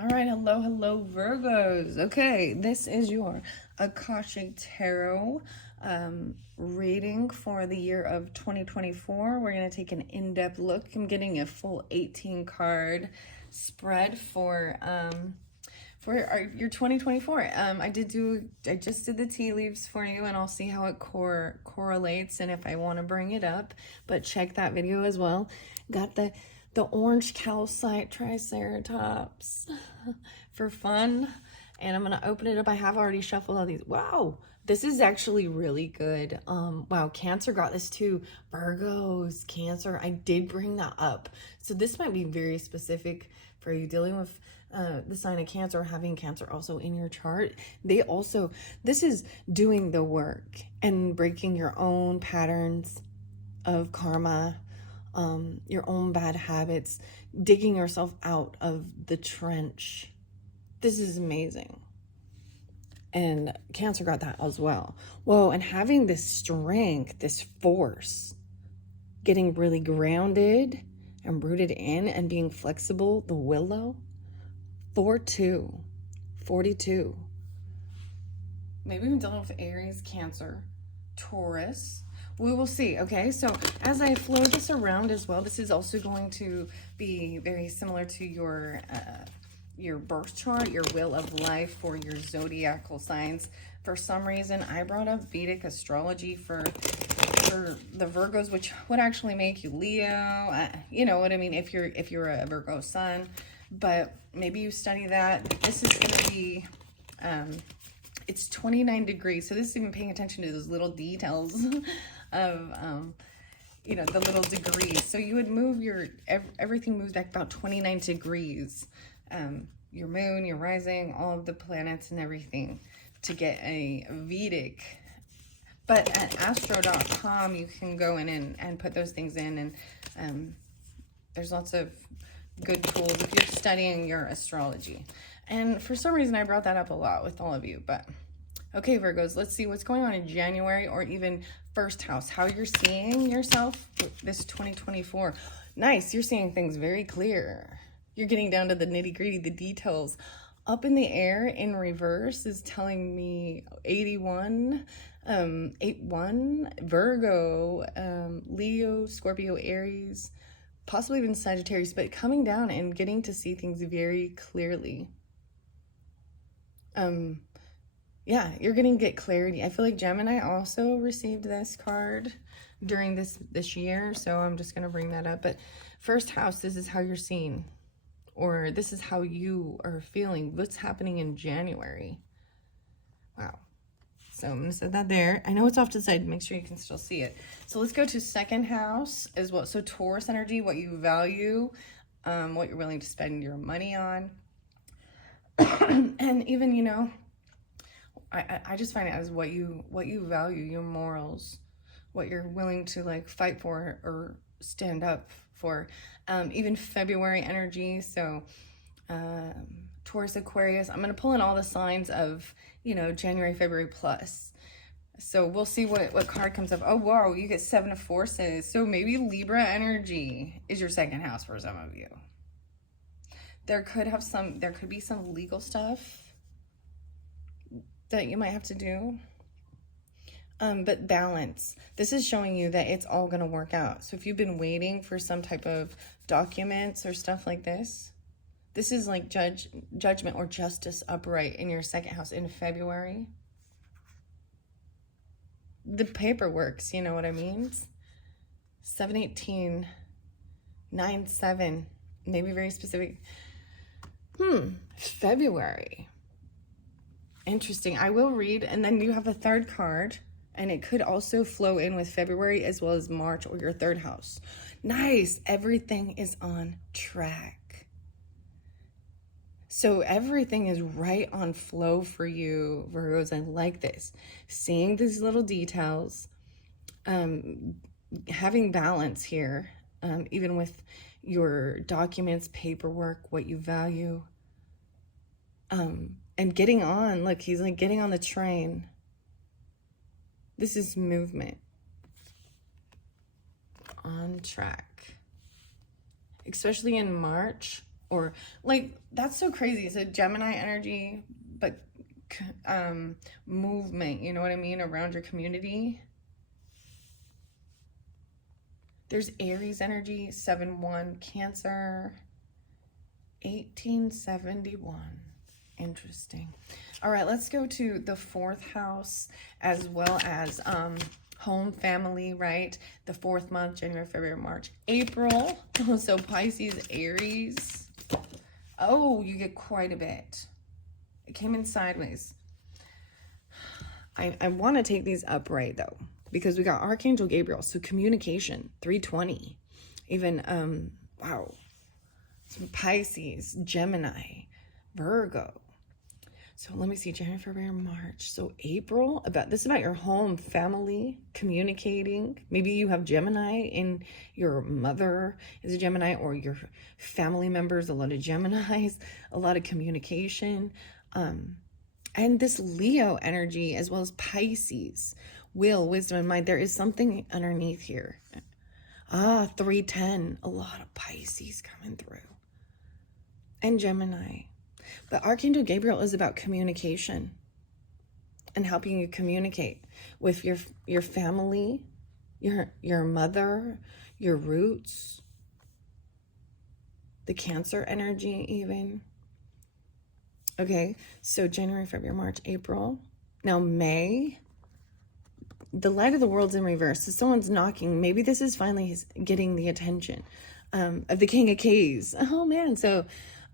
All right, hello, Virgos. Okay, this is your Akashic Tarot reading for the year of 2024. We're going to take an in-depth look. I'm getting a full 18 card spread for your 2024. I just did the tea leaves for you, and I'll see how it correlates and if I want to bring it up. But check that video as well. Got the orange calcite triceratops for fun, and I'm gonna open it up. I have already shuffled all these. Wow, this is actually really good. Wow, Cancer got this too. Virgos, Cancer, I did bring that up, so this might be very specific for you dealing with the sign of Cancer, having Cancer also in your chart. This is doing the work and breaking your own patterns of karma, your own bad habits, digging yourself out of the trench. This is amazing. And Cancer got that as well. Whoa, and having this strength, this force, getting really grounded and rooted in and being flexible, the willow. 4-2, 42. Maybe even dealing with Aries, Cancer, Taurus. We will see. Okay, so as I flow this around as well, this is also going to be very similar to your birth chart, your wheel of life for your zodiacal signs. For some reason, I brought up Vedic astrology for the Virgos, which would actually make you Leo. You know what I mean? If you're a Virgo sun, but maybe you study that. This is going to be it's 29 degrees, so this is even paying attention to those little details of the little degrees. So you would move everything moves back about 29 degrees, your moon, your rising, all of the planets and everything, to get a Vedic. But at astro.com you can go in and put those things in, and there's lots of good tools if you're studying your astrology. And for some reason I brought that up a lot with all of you. But okay, Virgos, let's see what's going on in January, or even first house, how you're seeing yourself this 2024. Nice, you're seeing things very clear. You're getting down to the nitty-gritty, the details. Up in the air in reverse is telling me 81, 81, Virgo, Leo, Scorpio, Aries, possibly even Sagittarius, but coming down and getting to see things very clearly. Yeah, you're gonna get clarity. I feel like Gemini also received this card during this year, so I'm just gonna bring that up. But first house, this is how you're seen, or this is how you are feeling. What's happening in January? Wow. So I'm gonna set that there. I know it's off to the side, make sure you can still see it. So let's go to second house as well. So Taurus energy, what you value, what you're willing to spend your money on. And even, I just find it as what you value, your morals, what you're willing to like fight for or stand up for. Even February energy, so Taurus, Aquarius. I'm going to pull in all the signs of, January, February plus. So we'll see what card comes up. Oh, wow, you get 7 of Forces. So maybe Libra energy is your second house for some of you. There could be some legal stuff that you might have to do. But balance. This is showing you that it's all going to work out. So if you've been waiting for some type of documents or stuff like this, this is like judgment or justice upright in your second house in February. The paperwork's, you know what I mean? 7-18, 9-7, maybe very specific. February. Interesting. I will read, and then you have a third card, and it could also flow in with February as well as March or your third house. Nice. Everything is on track. So everything is right on flow for you, Virgos. I like this. Seeing these little details, having balance here, even with your documents, paperwork, what you value, and getting on. Look, he's like getting on the train. This is movement. On track. Especially in March. or like, that's so crazy. It's a Gemini energy, but movement, you know what I mean, around your community. There's Aries energy, 7-1, Cancer, 1871. Interesting. All right, let's go to the 4th house, as well as home, family, right? The 4th month, January, February, March, April. So Pisces, Aries. Oh, you get quite a bit. It came in sideways. I want to take these upright though, because we got Archangel Gabriel. So communication, 320. Even, wow. Some Pisces, Gemini, Virgo. So let me see, January, February, March. So April, this is about your home, family, communicating. Maybe you have Gemini and your mother is a Gemini, or your family members, a lot of Geminis, a lot of communication. And this Leo energy, as well as Pisces, will, wisdom, and mind. There is something underneath here. 310, a lot of Pisces coming through. And Gemini. But Archangel Gabriel is about communication and helping you communicate with your family, your mother, your roots, the Cancer energy even. Okay, so January, February, March, April. Now May, the light of the world's in reverse. So someone's knocking. Maybe this is finally getting the attention of the King of Keys. Oh man, so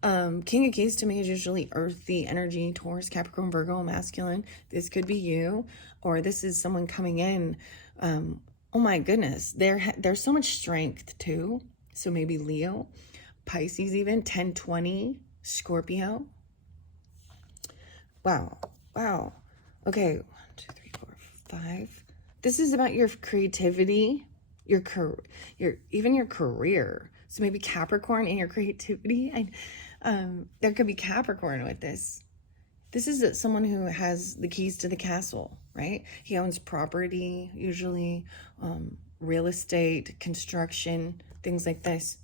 King of Keys to me is usually earthy energy, Taurus, Capricorn, Virgo, masculine. This could be you, or this is someone coming in. Oh my goodness, there's so much strength too. So maybe Leo, Pisces even, 10-20, Scorpio. Wow. Okay, 1, 2, 3, 4, 5. This is about your creativity, your even your career. So maybe Capricorn and your creativity. There could be Capricorn with this. This is someone who has the keys to the castle, right? He owns property, usually real estate, construction, things like this.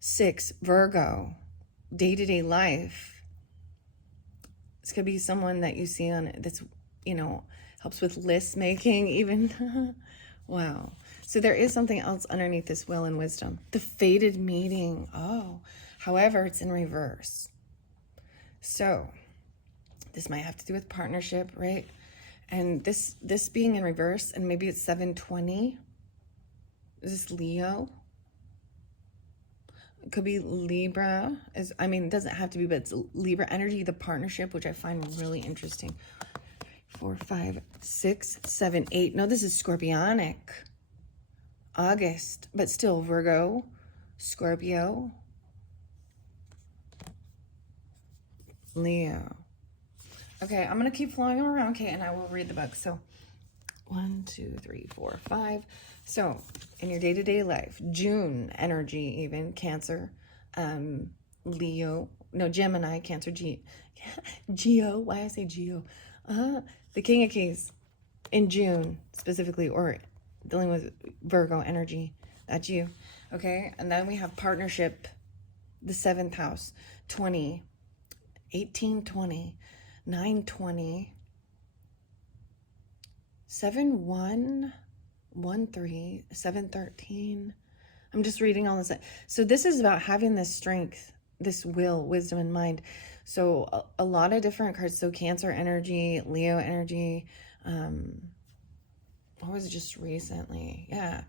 6, Virgo, day-to-day life. This could be someone that you see on that's, helps with list making even. Wow. So there is something else underneath this will and wisdom. The fated meeting. Oh, however, it's in reverse. So this might have to do with partnership, right? And this being in reverse, and maybe it's 7-20. Is this Leo? It could be Libra. It doesn't have to be, but it's Libra energy, the partnership, which I find really interesting. 4, 5, 6, 7, 8. No, this is Scorpionic. August, but still Virgo, Scorpio, Leo. Okay, I'm going to keep flowing them around, okay, and I will read the book. So 1, 2, 3, 4, 5. So in your day-to-day life, June energy even, Cancer, Leo, no, Gemini, Cancer, Geo, why I say Geo? The King of Keys in June specifically, or dealing with Virgo energy. That's you. Okay, and then we have partnership, the 7th house, 20, 18-20, 9-20, 7-1, 1-3, 7-13. I'm just reading all this. So this is about having this strength, this will, wisdom, and mind. So a lot of different cards. So Cancer energy, Leo energy. What was it just recently? Yeah.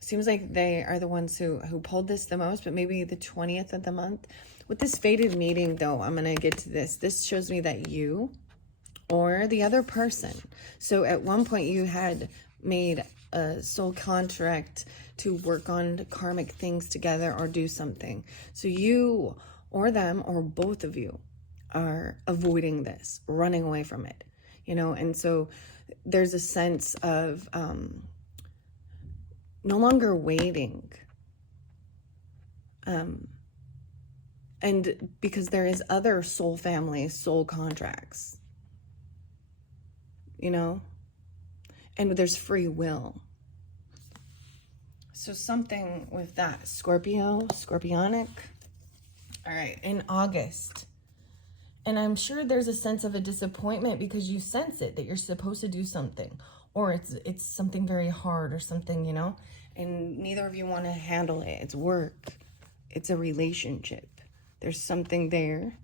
Seems like they are the ones who pulled this the most, but maybe the 20th of the month. With this fated meeting, though, I'm going to get to this. This shows me that you or the other person. So at one point you had made a soul contract to work on karmic things together or do something. So you or them or both of you are avoiding this, running away from it, and so there's a sense of no longer waiting. And because there is other soul family, soul contracts, and there's free will. So something with that. Scorpio, Scorpionic. All right, in August. And I'm sure there's a sense of a disappointment because you sense it, that you're supposed to do something, or it's something very hard or something, you know, and neither of you want to handle it. It's work. It's a relationship. There's something there.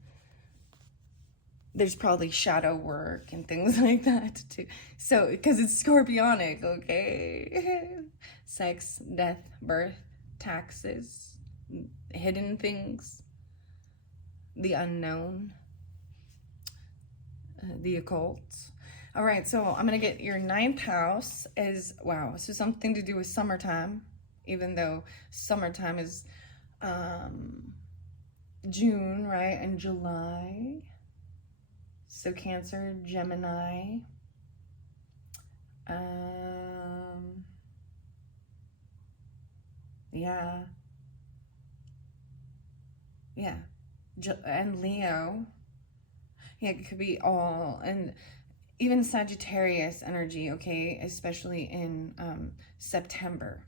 There's probably shadow work and things like that too. So, because it's scorpionic, okay? Sex, death, birth, taxes, hidden things, the unknown, the occult. All right, so I'm going to get your 9th house as, wow, so something to do with summertime, even though summertime is June, right, and July. So Cancer, Gemini, yeah, and Leo, yeah, it could be all, and even Sagittarius energy, okay, especially in September.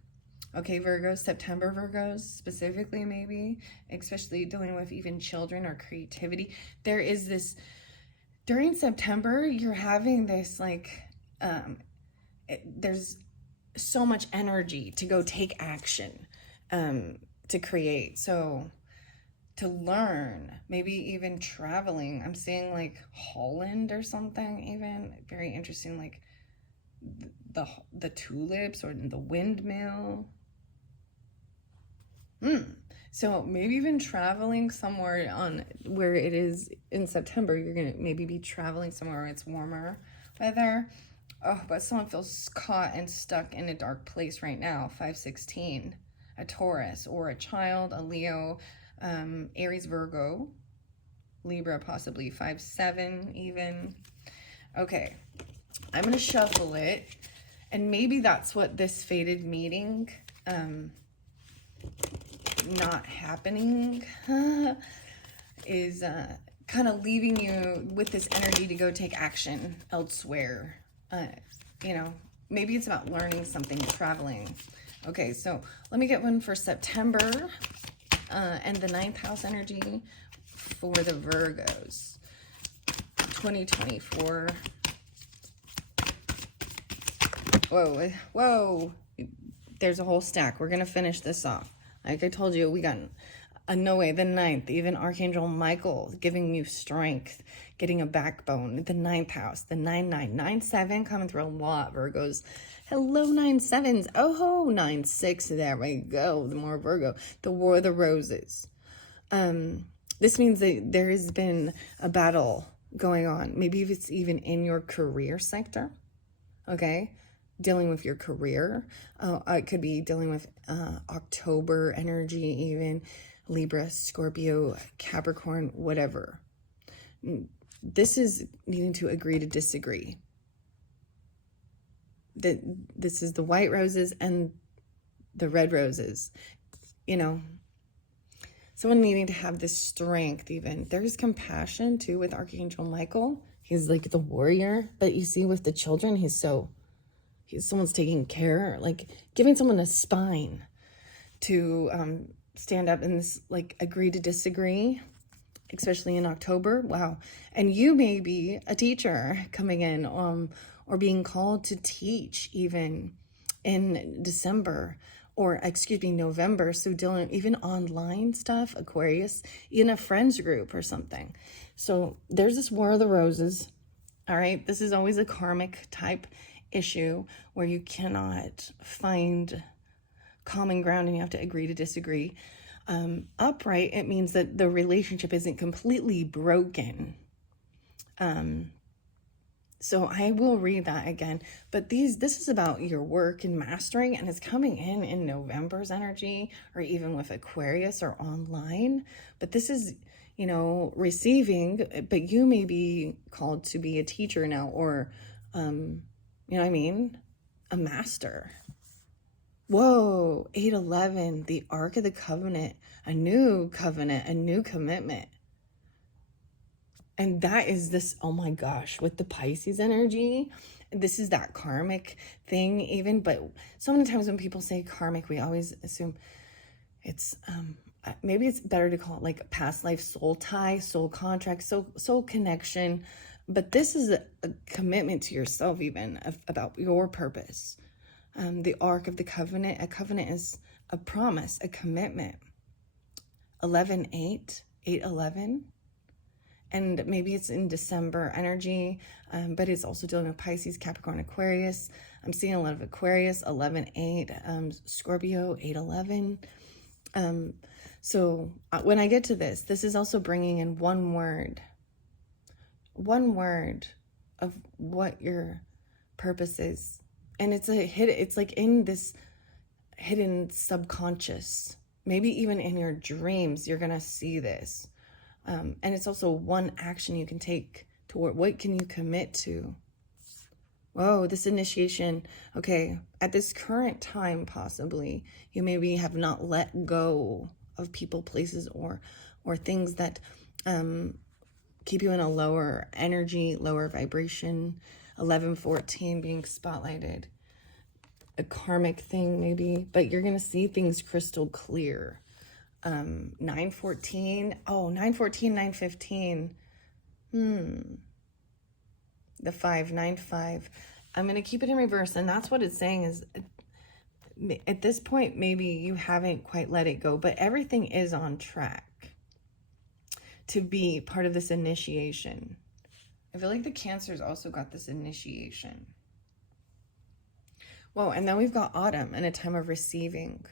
Okay, Virgos, September Virgos specifically, maybe, especially dealing with even children or creativity. There is this, during September, you're having this, like, there's so much energy to go take action, to create. So to learn, maybe even traveling. I'm seeing like Holland or something, even very interesting, like the tulips or the windmill. So maybe even traveling somewhere on where it is in September. You're gonna maybe be traveling somewhere where it's warmer weather. Oh, but someone feels caught and stuck in a dark place right now. 516, a Taurus or a child, a Leo, Aries, Virgo, Libra, possibly 5-7 even. Okay, I'm gonna shuffle it, and maybe that's what this fated meeting, not happening, is kind of leaving you with this energy to go take action elsewhere. You know, maybe it's about learning something, traveling. Okay, so let me get one for September, and the 9th house energy for the Virgos, 2024. Whoa, there's a whole stack. We're gonna finish this off. Like I told you, we got a no way, the 9th, even Archangel Michael giving you strength, getting a backbone. The 9th house, the 9-9-9-7 coming through a lot, Virgos. Hello, 9-7s. Oh ho, 9-6. There we go. The more Virgo. The War of the Roses. This means that there has been a battle going on. Maybe if it's even in your career sector. Okay, dealing with your career. It could be dealing with October energy, even Libra, Scorpio, Capricorn, whatever. This is needing to agree to disagree. This is the white roses and the red roses. You know, someone needing to have this strength even. There's compassion too with Archangel Michael. He's like the warrior, but you see with the children, someone's taking care, like giving someone a spine to stand up in this, like, agree to disagree, especially in October. Wow. And you may be a teacher coming in, or being called to teach even in December, or excuse me, November. So dealing even online stuff, Aquarius, in a friends group or something. So there's this War of the Roses. All right. This is always a karmic type issue where you cannot find common ground and you have to agree to disagree. Upright, it means that the relationship isn't completely broken. So I will read that again, but this is about your work and mastering, and it's coming in November's energy, or even with Aquarius or online. But this is, you know, receiving, but you may be called to be a teacher now, or you know what I mean, a master. Whoa, 8-11, the Ark of the Covenant, a new covenant, a new commitment. And that is this, oh my gosh, with the Pisces energy, this is that karmic thing even. But so many times when people say karmic, we always assume it's maybe it's better to call it like a past life soul tie, soul contract, soul connection. But this is a commitment to yourself, even about your purpose. The Ark of the Covenant. A covenant is a promise, a commitment. 11-8, 8-11. And maybe it's in December energy, but it's also dealing with Pisces, Capricorn, Aquarius. I'm seeing a lot of Aquarius, 11-8, Scorpio, 8-11. So when I get to this is also bringing in one word of what your purpose is. And it's like in this hidden subconscious, maybe even in your dreams, you're going to see this. And it's also one action you can take toward, what can you commit to? Whoa, this initiation. Okay, at this current time, possibly, you maybe have not let go of people, places, or things that keep you in a lower energy, lower vibration. 11-14 being spotlighted. A karmic thing, maybe, but you're going to see things crystal clear. 9-14. Oh, 9-14, 9-15. The 5-9-5. I'm going to keep it in reverse. And that's what it's saying is, at this point, maybe you haven't quite let it go, but everything is on track to be part of this initiation. I feel like the Cancers also got this initiation. Whoa, and then we've got autumn and a time of receiving.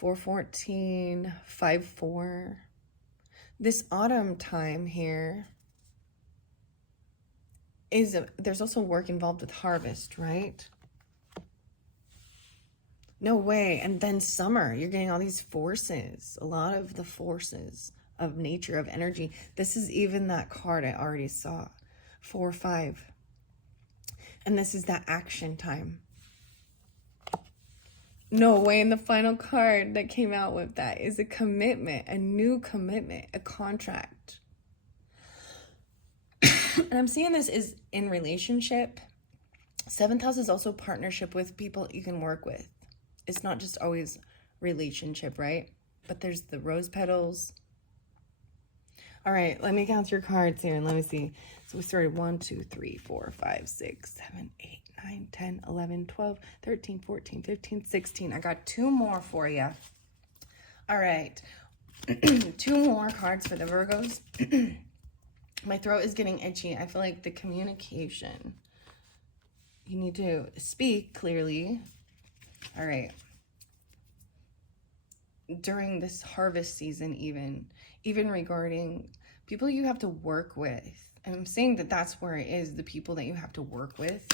4-14, 5-4. This autumn time here is, there's also work involved with harvest, right? No way. And then summer, you're getting all these forces, a lot of the forces of nature, of energy. This is even that card I already saw, 4-5. And this is that action time. No way. And the final card that came out with that is a commitment, a new commitment, a contract. And I'm seeing this is in relationship. 7th house is also partnership with people you can work with. It's not just always relationship, right? But there's the rose petals. All right, let me count your cards here and let me see. So we started 1, 2, 3, 4, 5, 6, 7, 8, 9, 10, 11, 12, 13, 14, 15, 16. I got 2 more for you. All right. 2 more cards for the Virgos. My throat is getting itchy. I feel like the communication. You need to speak clearly. All right. During this harvest season, even regarding people you have to work with. And I'm saying that that's where it is, the people that you have to work with.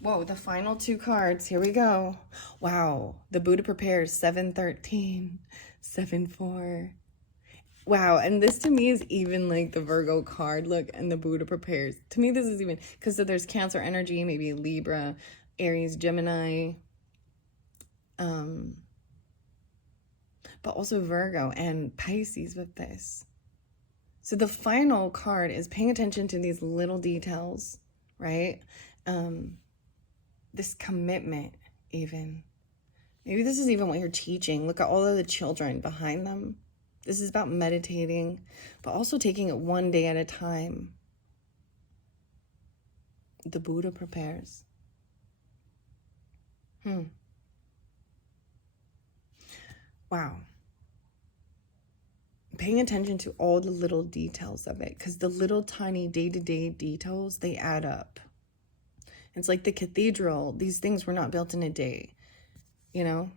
Whoa, the final 2 cards. Here we go. Wow. The Buddha prepares. 7-13. 7-4. Wow. And this to me is even like the Virgo card. Look, and the Buddha prepares. To me, this is even, because so there's Cancer energy, maybe Libra, Aries, Gemini. But also Virgo and Pisces with this. So the final card is paying attention to these little details, right? This commitment even. Maybe this is even what you're teaching. Look at all of the children behind them. This is about meditating, but also taking it one day at a time. The Buddha prepares. Wow. Paying attention to all the little details of it, because the little tiny day-to-day details, they add up. It's like the cathedral. These things were not built in a day, you know?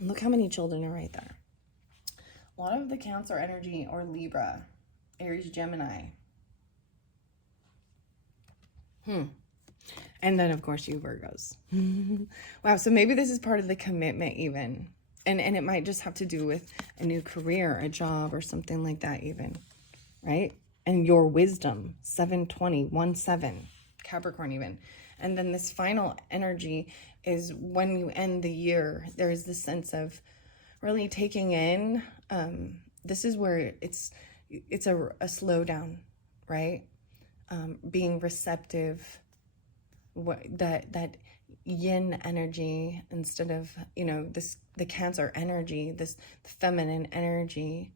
Look how many children are right there. A lot of the Cancer energy or Libra, Aries, Gemini. And then, of course, you Virgos. Wow, so maybe this is part of the commitment even. And it might just have to do with a new career, a job, or something like that even, right? And your wisdom, 7-20, 1-7, Capricorn even. And then this final energy is when you end the year, there is this sense of really taking in, this is where it's a slowdown, right? Being receptive, that yin energy instead of, you know, the Cancer energy, this feminine energy.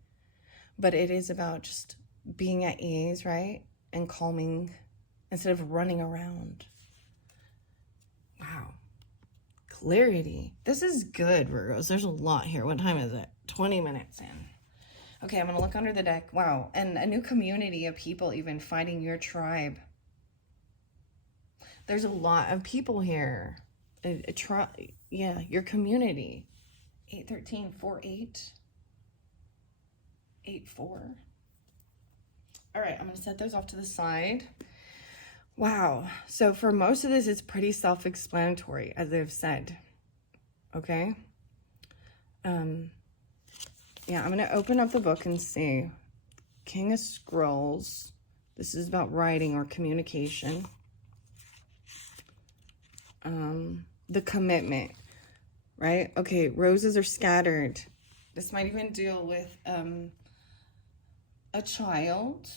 But it is about just being at ease, right? And calming instead of running around. Wow. Clarity. This is good, Virgos. There's a lot here. What time is it? 20 minutes in. Okay, I'm going to look under the deck. Wow. And a new community of people even finding your tribe. There's a lot of people here. Yeah, your community. 813, 48, 84. All right, I'm going to set those off to the side. Wow. So for most of this, it's pretty self-explanatory, as I've said. Okay? Yeah, I'm going to open up the book and see. King of Scrolls. This is about writing or communication. The commitment, right? Okay, roses are scattered. This might even deal with a child,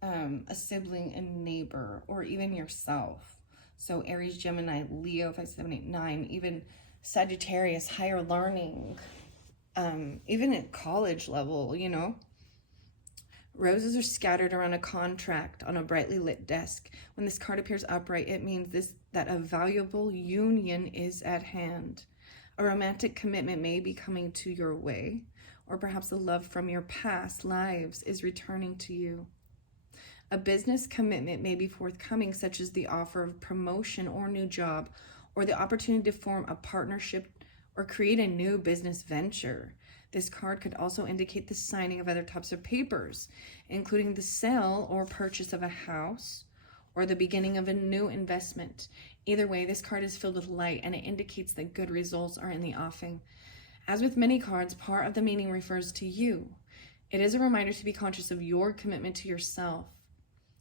a sibling, a neighbor, or even yourself. So Aries, Gemini, Leo, 5, 7, 8, 9, even Sagittarius, higher learning, even at college level, you know. Roses are scattered around a contract on a brightly lit desk. When this card appears upright, it means that a valuable union is at hand. A romantic commitment may be coming to your way, or perhaps the love from your past lives is returning to you. A business commitment may be forthcoming, such as the offer of promotion or new job, or the opportunity to form a partnership or create a new business venture. This card could also indicate the signing of other types of papers, including the sale or purchase of a house or the beginning of a new investment. Either way, this card is filled with light and it indicates that good results are in the offing. As with many cards, part of the meaning refers to you. It is a reminder to be conscious of your commitment to yourself.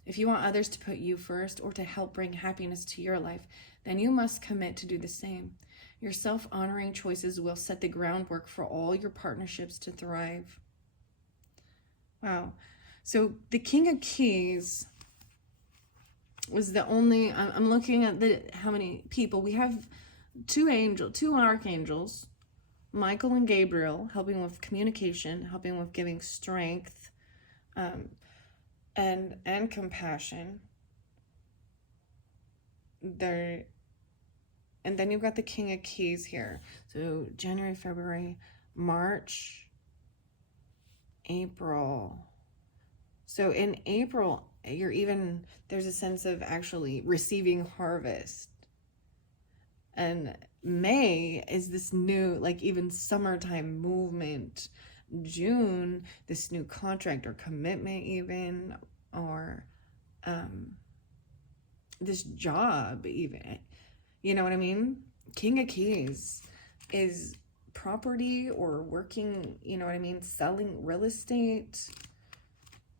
If you want others to put you first or to help bring happiness to your life, then you must commit to do the same. Your self-honoring choices will set the groundwork for all your partnerships to thrive. Wow. So the King of Keys was the only, I'm looking at how many people. We have two archangels, Michael and Gabriel, helping with communication, helping with giving strength, and compassion. And then you've got the King of Keys here. So January, February, March, April. So in April, there's a sense of actually receiving harvest. And May is this new, like even summertime movement. June, this new contract or commitment even, or this job even. You know what I mean? King of Keys is property or working, you know what I mean? Selling real estate,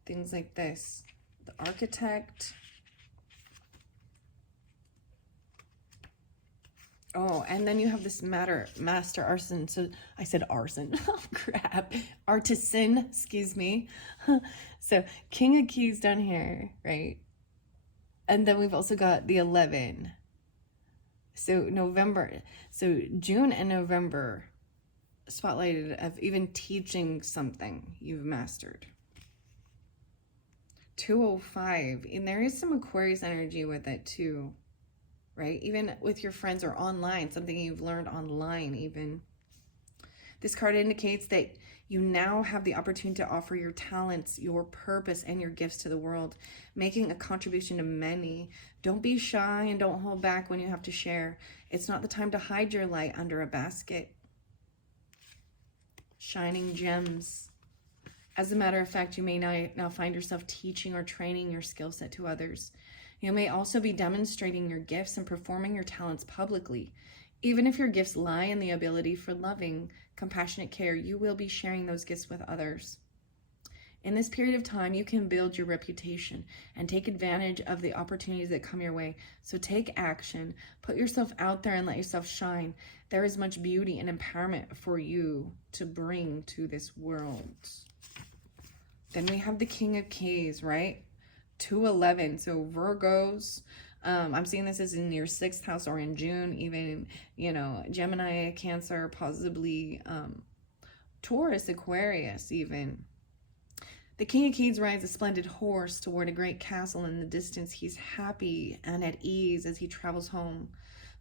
things like this. The Architect. Oh, and then you have this Master Artisan. So I said arson. Oh, crap. Artisan, excuse me. So King of Keys down here, right? And then we've also got the 11. So June and November spotlighted of even teaching something you've mastered. 205, and there is some Aquarius energy with it too, right? Even with your friends or online, something you've learned online even. This card indicates that you now have the opportunity to offer your talents, your purpose, and your gifts to the world, making a contribution to many. Don't be shy and don't hold back when you have to share. It's not the time to hide your light under a basket. Shining gems. As a matter of fact, you may now find yourself teaching or training your skill set to others. You may also be demonstrating your gifts and performing your talents publicly. Even if your gifts lie in the ability for loving, compassionate care, you will be sharing those gifts with others. In this period of time, you can build your reputation and take advantage of the opportunities that come your way. So take action, put yourself out there and let yourself shine. There is much beauty and empowerment for you to bring to this world. Then we have the King of Keys, right? 211. So Virgos, I'm seeing this as in your 6th house or in June, even, you know, Gemini, Cancer, possibly Taurus, Aquarius even. The King of Keys rides a splendid horse toward a great castle in the distance. He's happy and at ease as he travels home.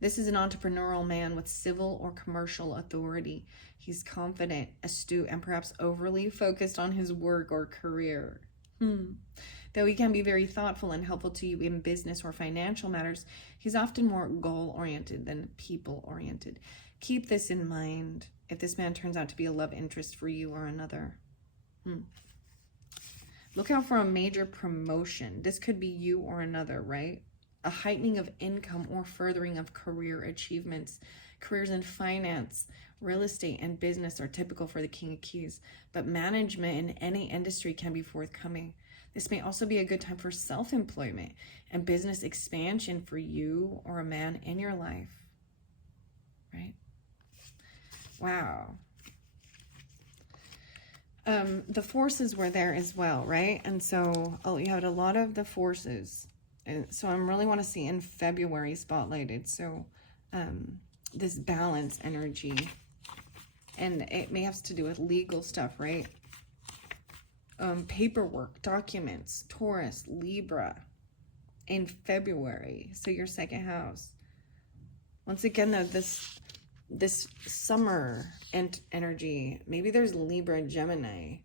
This is an entrepreneurial man with civil or commercial authority. He's confident, astute, and perhaps overly focused on his work or career. Though he can be very thoughtful and helpful to you in business or financial matters, he's often more goal-oriented than people-oriented. Keep this in mind if this man turns out to be a love interest for you or another. Look out for a major promotion. This could be you or another, right? A heightening of income or furthering of career achievements. Careers in finance, real estate, and business are typical for the King of Keys, but management in any industry can be forthcoming. This may also be a good time for self-employment and business expansion for you or a man in your life, right? Wow. The forces were there as well, right? And so, you had a lot of the forces. And so I really want to see in February spotlighted. So this balance energy, and it may have to do with legal stuff, right? Paperwork, documents, Taurus, Libra in February. So your 2nd house. Once again, though, this summer energy, maybe there's Libra, Gemini,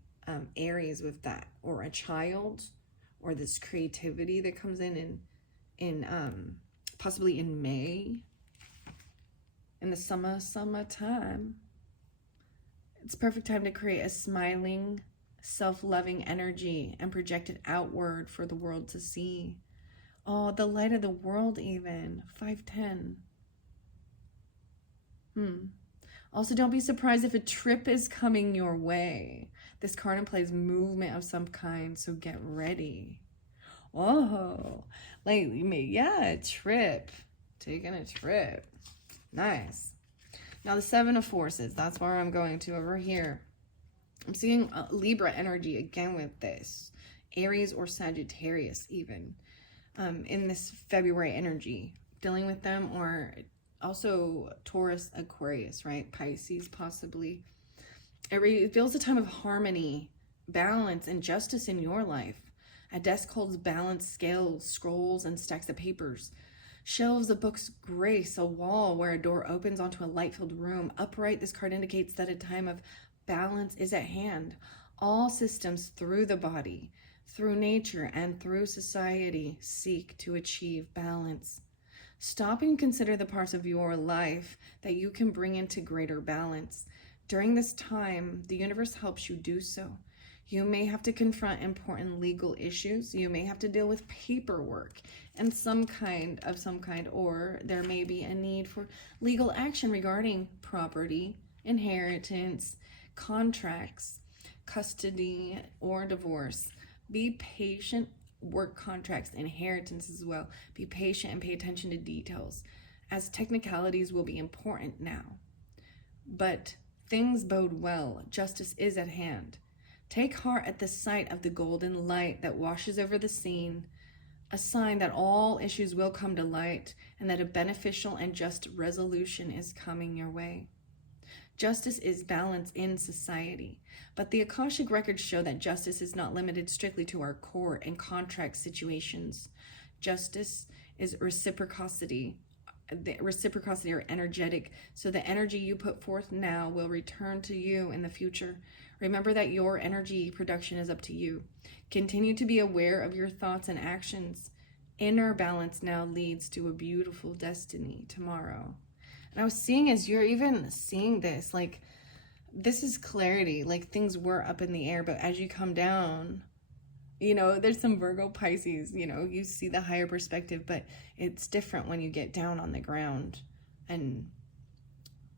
Aries with that, or a child, or this creativity that comes in possibly in May, in the summertime. It's perfect time to create a smiling, self-loving energy and project it outward for the world to see. Oh, the light of the world even, 510. Also, don't be surprised if a trip is coming your way. This card implies movement of some kind, so get ready. Oh, like, yeah, a trip. Taking a trip. Nice. Now, the 7 of Forces, that's where I'm going to over here. I'm seeing Libra energy again with this. Aries or Sagittarius even. In this February energy. Dealing with them, or also Taurus, Aquarius, right? Pisces, possibly. It reveals a time of harmony, balance, and justice in your life. A desk holds balanced scales, scrolls, and stacks of papers. Shelves of books grace a wall where a door opens onto a light-filled room. Upright, this card indicates that a time of balance is at hand. All systems through the body, through nature, and through society seek to achieve balance. Stop and consider the parts of your life that you can bring into greater balance. During this time, the universe helps you do so. You may have to confront important legal issues. You may have to deal with paperwork and some kind, or there may be a need for legal action regarding property, inheritance, contracts, custody, or divorce. Be patient. Work contracts, inheritance as well. Be patient and pay attention to details, as technicalities will be important now. But things bode well. Justice is at hand. Take heart at the sight of the golden light that washes over the scene, a sign that all issues will come to light and that a beneficial and just resolution is coming your way. Justice is balance in society, but the Akashic records show that justice is not limited strictly to our court and contract situations. Justice is reciprocity or energetic, so the energy you put forth now will return to you in the future. Remember that your energy production is up to you. Continue to be aware of your thoughts and actions. Inner balance now leads to a beautiful destiny tomorrow. And I was seeing, as you're even seeing this, like, this is clarity. Like, things were up in the air, but as you come down, you know, there's some Virgo, Pisces, you know, you see the higher perspective, but it's different when you get down on the ground and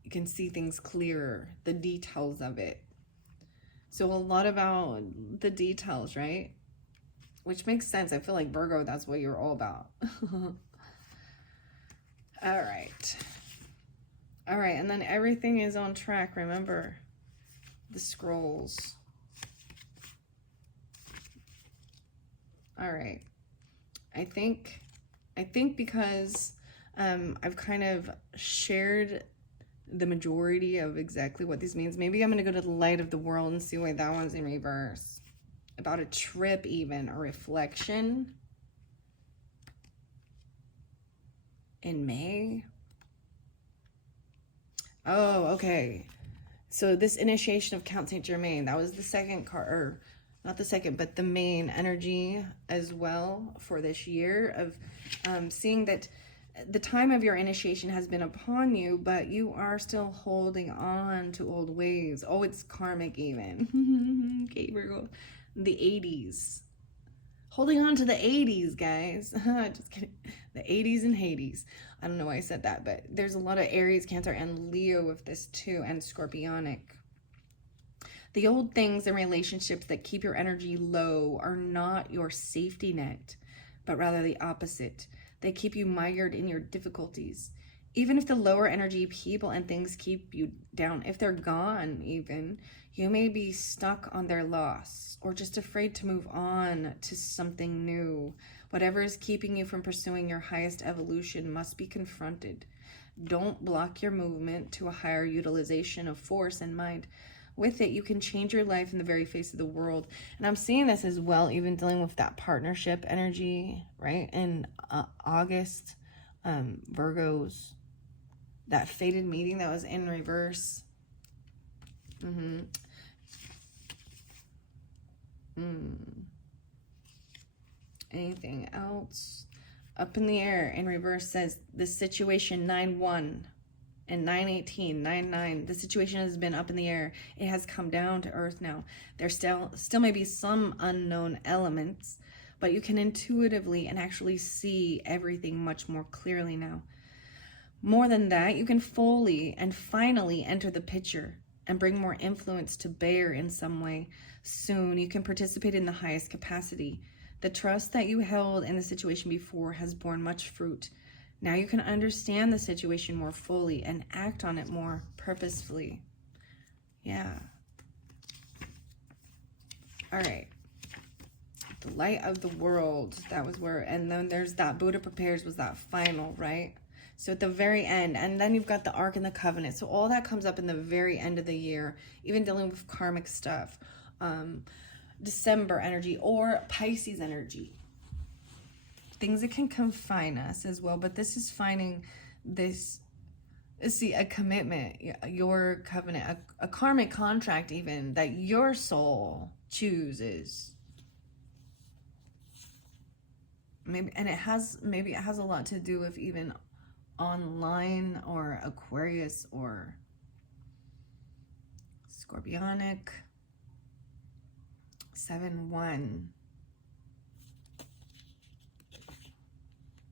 you can see things clearer, the details of it. So a lot about the details, right? Which makes sense. I feel like Virgo, that's what you're all about. All right. All right, and then everything is on track. Remember the scrolls. All right. I think I think because I've kind of shared the majority of exactly what this means. Maybe I'm going to go to the light of the world and see why that one's in reverse. About a trip even, a reflection. In May. Oh, okay. So this initiation of Count Saint Germain, that was the second card, or not the second, but the main energy as well for this year of seeing that the time of your initiation has been upon you, but you are still holding on to old ways. Oh, it's karmic even. Okay, Virgo. The 80s. Holding on to the 80s, guys. Just kidding. The 80s and Hades. I don't know why I said that, but there's a lot of Aries, Cancer, and Leo with this too, and Scorpionic. The old things and relationships that keep your energy low are not your safety net, but rather the opposite. They keep you mired in your difficulties. Even if the lower energy people and things keep you down, if they're gone even, you may be stuck on their loss or just afraid to move on to something new. Whatever is keeping you from pursuing your highest evolution must be confronted. Don't block your movement to a higher utilization of force and mind. With it, you can change your life in the very face of the world. And I'm seeing this as well, even dealing with that partnership energy, right? In August, Virgos, that fated meeting that was in reverse. Anything else? Up in the air in reverse says the situation 9-1 and 9-18, 9-9. The situation has been up in the air. It has come down to earth now. There still may be some unknown elements, but you can intuitively and actually see everything much more clearly now. More than that, you can fully and finally enter the picture and bring more influence to bear in some way. Soon, you can participate in the highest capacity. The trust that you held in the situation before has borne much fruit. Now you can understand the situation more fully and act on it more purposefully. Yeah. All right. The light of the world, that was where, and then there's that Buddha prepares was that final, right? So at the very end, and then you've got the Ark and the Covenant. So all that comes up in the very end of the year, even dealing with karmic stuff. December energy or Pisces energy. Things that can confine us as well, but this is finding this, see, a commitment, your covenant, a karmic contract even, that your soul chooses. Maybe it has a lot to do with even online or Aquarius or Scorpionic. 7-1.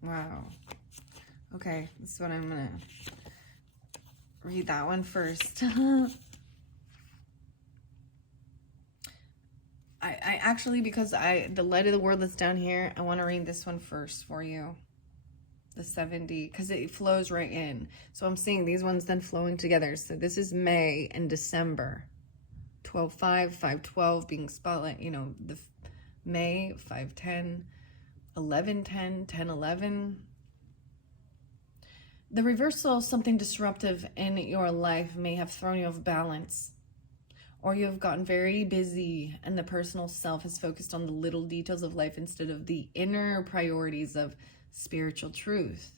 Wow. Okay, this is what I'm gonna read that one first. I actually, because the light of the world that's down here, I want to read this one first for you. The 70, because it flows right in. So I'm seeing these ones then flowing together. So this is May and December. 12-5, 5-12 being spotlight, you know, the May, 5-10, 11-10, 10-11. The reversal of something disruptive in your life may have thrown you off balance, or you have gotten very busy and the personal self has focused on the little details of life instead of the inner priorities of spiritual truth.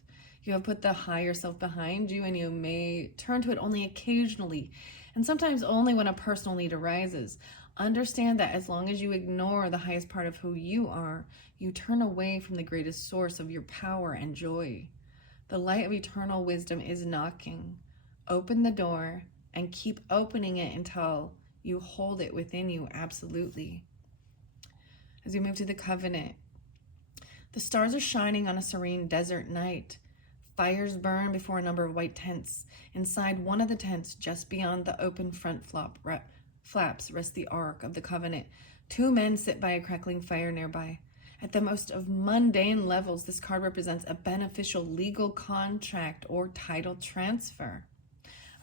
You have put the higher self behind you, and you may turn to it only occasionally, and sometimes only when a personal need arises. Understand that as long as you ignore the highest part of who you are, you turn away from the greatest source of your power and joy. The light of eternal wisdom is knocking. Open the door and keep opening it until you hold it within you absolutely. As we move to the covenant, the stars are shining on a serene desert night. Fires burn before a number of white tents. Inside one of the tents, just beyond the open front flaps, rests the Ark of the Covenant. 2 men sit by a crackling fire nearby. At the most of mundane levels, this card represents a beneficial legal contract or title transfer.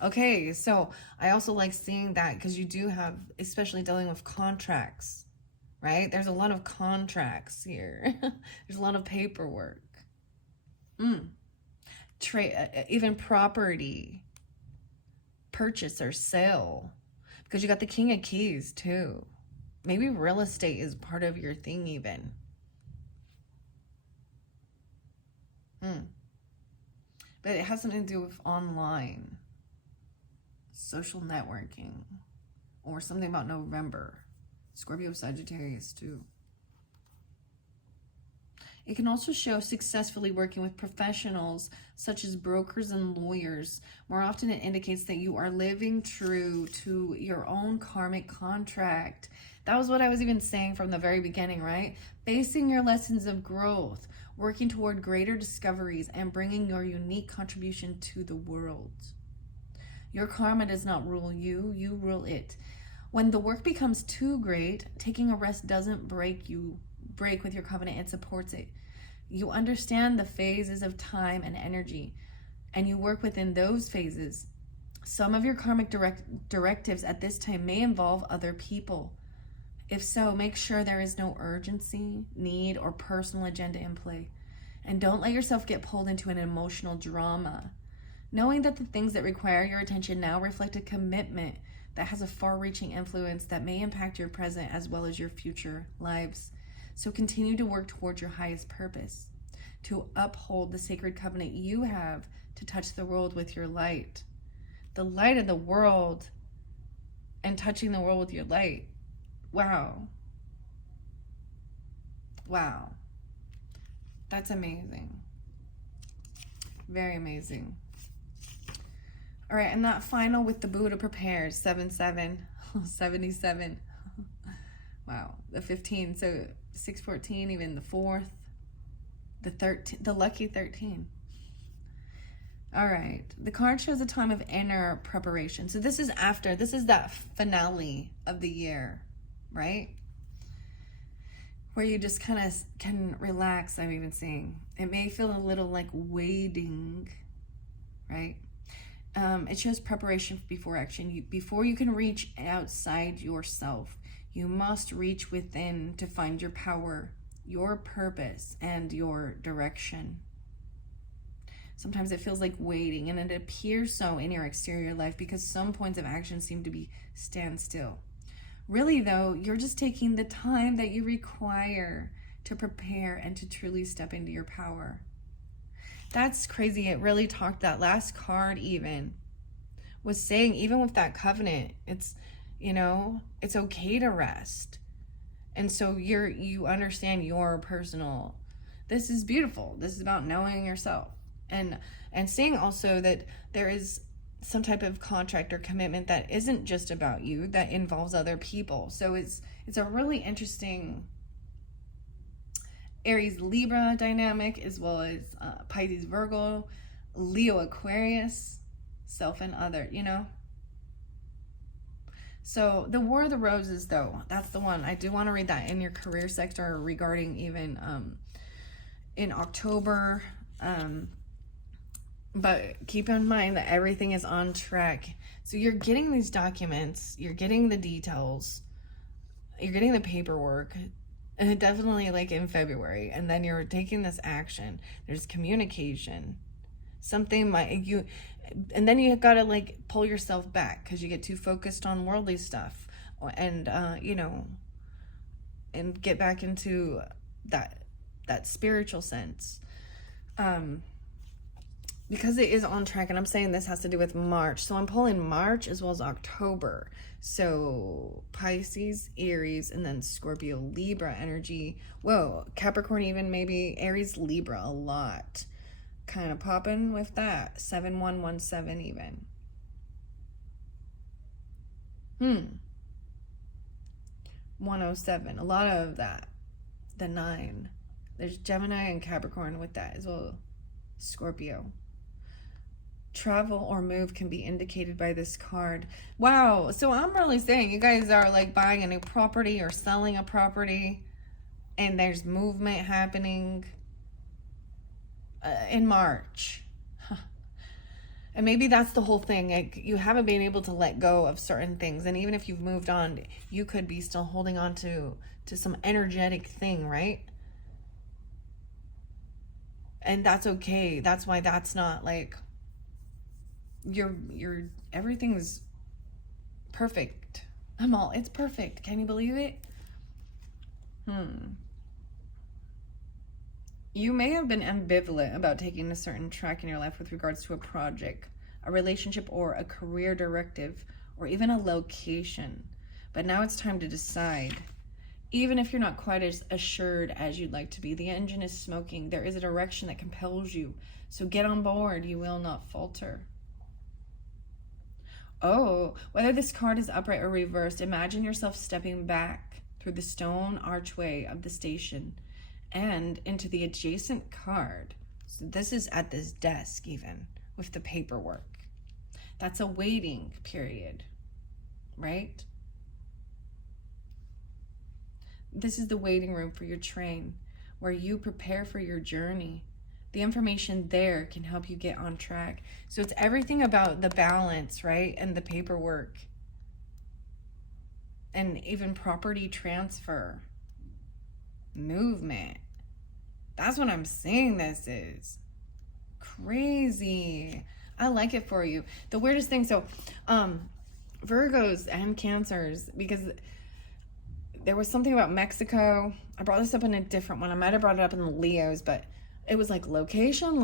Okay, so I also like seeing that because you do have, especially dealing with contracts, right? There's a lot of contracts here. There's a lot of paperwork. Even property purchase or sale, because you got the King of Keys too. Maybe real estate is part of your thing even. But it has something to do with online, social networking, or something about November. Scorpio, Sagittarius too. It can also show successfully working with professionals such as brokers and lawyers. More often it indicates that you are living true to your own karmic contract. That was what I was even saying from the very beginning, right? Basing your lessons of growth, working toward greater discoveries, and bringing your unique contribution to the world. Your karma does not rule you, you rule it. When the work becomes too great, taking a rest doesn't break with your covenant, it supports it. You understand the phases of time and energy, and you work within those phases. Some of your karmic directives at this time may involve other people. If so, make sure there is no urgency, need, or personal agenda in play. And don't let yourself get pulled into an emotional drama. Knowing that the things that require your attention now reflect a commitment that has a far-reaching influence that may impact your present as well as your future lives. So continue to work towards your highest purpose, to uphold the sacred covenant you have to touch the world with your light. The light of the world and touching the world with your light. Wow. Wow. That's amazing. Very amazing. All right, and that final with the Buddha prepares, 7-7, 77. Wow, the 15, so 6-14, even the 4th, the 13, the lucky 13. All right, the card shows a time of inner preparation. So this is that finale of the year, right? Where you just kind of can relax, I'm even seeing. It may feel a little like waiting, right? It shows preparation before action. Before you can reach outside yourself, you must reach within to find your power, your purpose, and your direction. Sometimes it feels like waiting, and it appears so in your exterior life because some points of action seem to be standstill. Really, though, you're just taking the time that you require to prepare and to truly step into your power. That's crazy. It really talked, that last card even was saying, even with that covenant, it's, it's okay to rest. And so you understand your personal, this is beautiful. This is about knowing yourself and seeing also that there is some type of contract or commitment that isn't just about you, that involves other people. So it's a really interesting Aries Libra dynamic, as well as Pisces Virgo, Leo Aquarius, self and other, So the War of the Roses, though, that's the one. I do want to read that in your career sector regarding even in October. But keep in mind that everything is on track. So you're getting these documents, you're getting the details, you're getting the paperwork, and definitely like in February. And then you're taking this action. There's communication. Something and then you got to like pull yourself back because you get too focused on worldly stuff and, and get back into that spiritual sense. Because it is on track, and I'm saying this has to do with March. So I'm pulling March as well as October. So Pisces, Aries, and then Scorpio, Libra energy. Whoa, Capricorn even, maybe Aries, Libra a lot. Kind of popping with that. 7117 even. 107. A lot of that. The 9. There's Gemini and Capricorn with that as well. Scorpio. Travel or move can be indicated by this card. Wow. So I'm really saying you guys are like buying a new property or selling a property, and there's movement happening in March. And maybe that's the whole thing. Like, you haven't been able to let go of certain things. And even if you've moved on, you could be still holding on to some energetic thing, right? And that's okay. That's why that's not like you're everything's perfect. It's perfect. Can you believe it? You may have been ambivalent about taking a certain track in your life with regards to a project, a relationship, or a career directive, or even a location. But now it's time to decide. Even if you're not quite as assured as you'd like to be, the engine is smoking. There is a direction that compels you. So get on board. You will not falter. Oh, whether this card is upright or reversed, imagine yourself stepping back through the stone archway of the station and into the adjacent card. So this is at this desk even with the paperwork. That's a waiting period, right? This is the waiting room for your train where you prepare for your journey. The information there can help you get on track. So it's everything about the balance, right? And the paperwork. And even property transfer. Movement. That's what I'm saying this is. Crazy. I like it for you. The weirdest thing, so Virgos and Cancers, because there was something about Mexico. I brought this up in a different one. I might have brought it up in the Leos, but it was like location.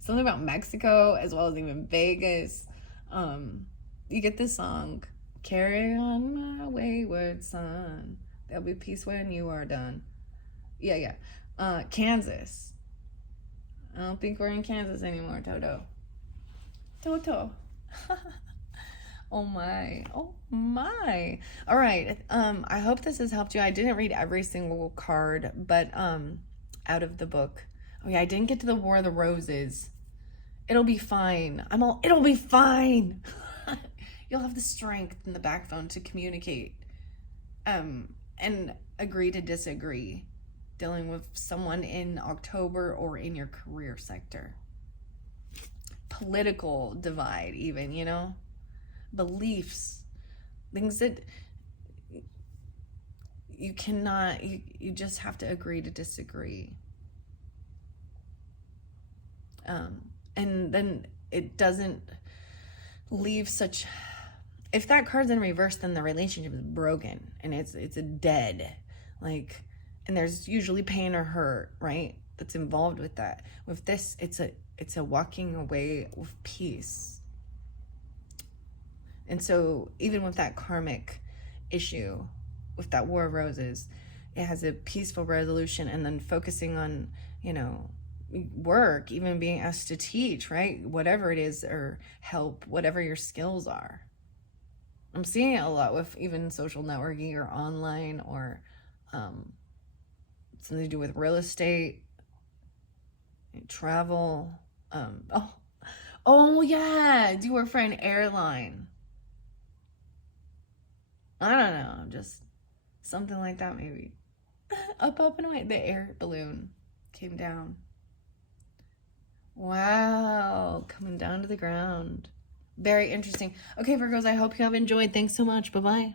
Something about Mexico as well as even Vegas. You get this song, "Carry on my wayward son. There'll be peace when you are done." Yeah. Kansas. I don't think we're in Kansas anymore, Toto. Oh my. All right. I hope this has helped you. I didn't read every single card, but out of the book. Oh yeah, I didn't get to the War of the Roses. It'll be fine. It'll be fine. You'll have the strength and the backbone to communicate. And agree to disagree. Dealing with someone in October or in your career sector. Political divide even, beliefs, things that you cannot, you just have to agree to disagree. And then it doesn't leave such, if that card's in reverse, then the relationship is broken and it's a dead, like, and there's usually pain or hurt, right, that's involved with that. With this, it's a walking away with peace. And so even with that karmic issue, with that War of Roses, it has a peaceful resolution, and then focusing on, work, even being asked to teach, right? Whatever it is, or help, whatever your skills are. I'm seeing it a lot with even social networking or online, or something to do with real estate, travel. Oh yeah, do you work for an airline? I don't know, just something like that maybe. Up and away, the air balloon came down. Wow, coming down to the ground. Very interesting. Okay, Virgos, I hope you have enjoyed. Thanks so much. Bye-bye.